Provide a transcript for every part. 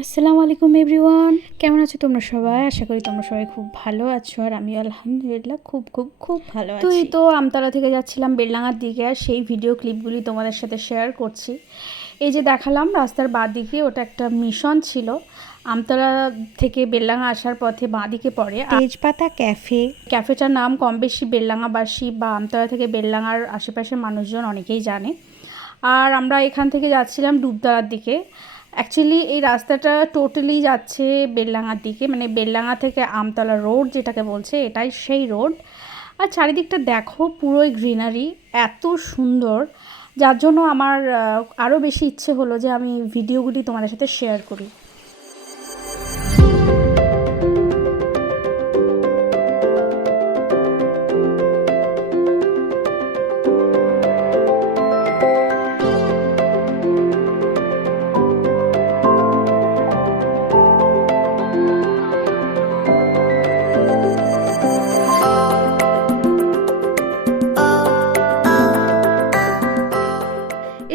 আসসালামু আলাইকুম এভরিওয়ান, কেমন আছো তোমরা সবাই? আশা করি তোমরা সবাই খুব ভালো আছো, আর আমি আলহামদুলিল্লাহ খুব খুব খুব ভালো আছি। এই তো আমতলা থেকে যাচ্ছিলাম বেলডাঙার দিকে, আর সেই ভিডিও ক্লিপগুলি তোমাদের সাথে শেয়ার করছি। এই যে দেখালাম রাস্তার বাঁ দিকে, ওটা একটা মিশন ছিল। আমতলা থেকে বেলডাঙা আসার পথে বাঁ দিকে পড়ে তেজপাতা ক্যাফেটার নাম কম বেশি বেলডাঙাবাসী বা আমতলা থেকে বেলডাঙার আশেপাশের মানুষজন অনেকেই জানে। আর আমরা এখান থেকে যাচ্ছিলাম ডুবতলার দিকে। অ্যাকচুয়ালি এই রাস্তাটা টোটালি যাচ্ছে বেলডাঙার দিকে, মানে বেলডাঙা থেকে আমতলা রোড যেটাকে বলছে, এটাই সেই রোড। আর চারিদিকটা দেখো, পুরোই গ্রিনারি, এত সুন্দর, যার জন্য আমার আরও বেশি ইচ্ছে হলো যে আমি ভিডিওগুলি তোমাদের সাথে শেয়ার করি।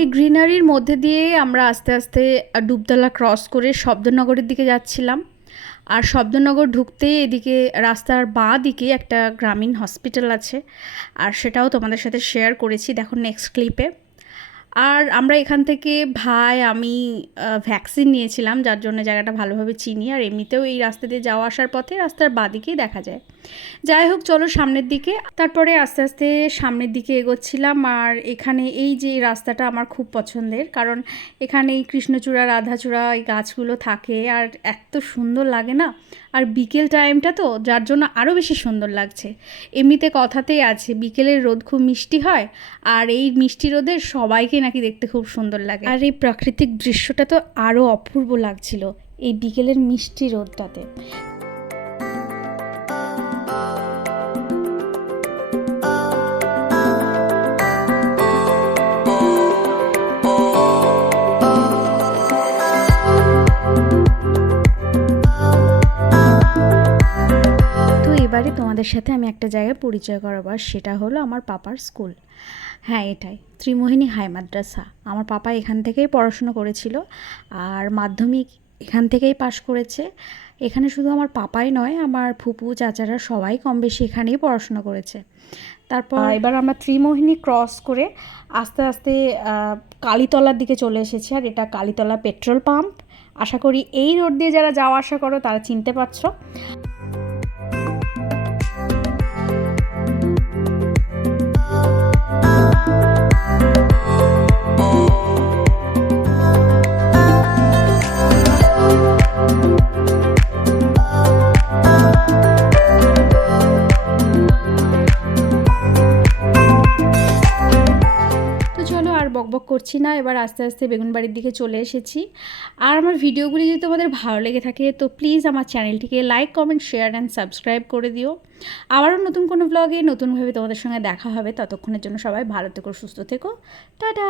এই গ্রিনারির মধ্যে দিয়ে আমরা আস্তে আস্তে ডুবতলা ক্রস করে শব্দনগরের দিকে যাচ্ছিলাম। আর শব্দনগর ঢুকতে এদিকে রাস্তার বাঁ দিকে একটা গ্রামীণ হসপিটাল আছে, আর সেটাও তোমাদের সাথে শেয়ার করেছি, দেখো নেক্সট ক্লিপে। আর আমরা এখান থেকে আমি ভ্যাকসিন নিয়েছিলাম, যার জন্য জায়গাটা ভালোভাবে চিনি। আর এমনিতেও এই রাস্তা দিয়ে যাওয়া আসার পথে রাস্তার বাঁদিকেই দেখা যায়। যাই হোক, চলো সামনের দিকে। তারপরে আস্তে আস্তে সামনের দিকে এগোচ্ছিলাম। আর এখানে এই যে রাস্তাটা আমার খুব পছন্দের, কারণ এখানে এই কৃষ্ণচূড়া রাধাচূড়া এই গাছগুলো থাকে, আর এত সুন্দর লাগে না। আর বিকেল টাইমটা তো, যার জন্য আরও বেশি সুন্দর লাগছে। এমনিতে কথাতেই আছে বিকেলের রোদ খুব মিষ্টি হয়, আর এই মিষ্টি রোদে সবাইকে নাকি দেখতে খুব সুন্দর লাগে। আর এই প্রাকৃতিক দৃশ্যটা তো আরও অপূর্ব লাগছিল এই বিকেলের মিষ্টি রোদটাতে। এবারে তোমাদের সাথে আমি একটা জায়গায় পরিচয় করাবো, সেটা হলো আমার পাপার স্কুল। হ্যাঁ, এটাই ত্রিমোহিনী হাই মাদ্রাসা। আমার পাপা এখান থেকেই পড়াশুনো করেছিল, আর মাধ্যমিক এখান থেকেই পাশ করেছে। এখানে শুধু আমার পাপাই নয়, আমার ফুপু চাচারা সবাই কম বেশি এখানেই পড়াশুনো করেছে। তারপর এবার আমরা ত্রিমোহিনী ক্রস করে আস্তে আস্তে কালীতলার দিকে চলে এসেছি। আর এটা কালীতলা পেট্রোল পাম্প। আশা করি এই রোড দিয়ে যারা যাওয়া আসা করো তারা চিনতে পারছো। বকবক করছি না, এবার আস্তে আস্তে বেগুনবাড়ির দিকে চলে এসেছি। আর আমার ভিডিওগুলি যদি তোমাদের ভালো লেগে থাকে তো প্লিজ আমার চ্যানেলটিকে like, comment, share and subscribe করে দিও। আবারও নতুন কোনো ব্লগে নতুনভাবে তোমাদের সঙ্গে দেখা হবে। ততক্ষণের জন্য সবাই ভালো থেকো, সুস্থ থেকো, টাটা।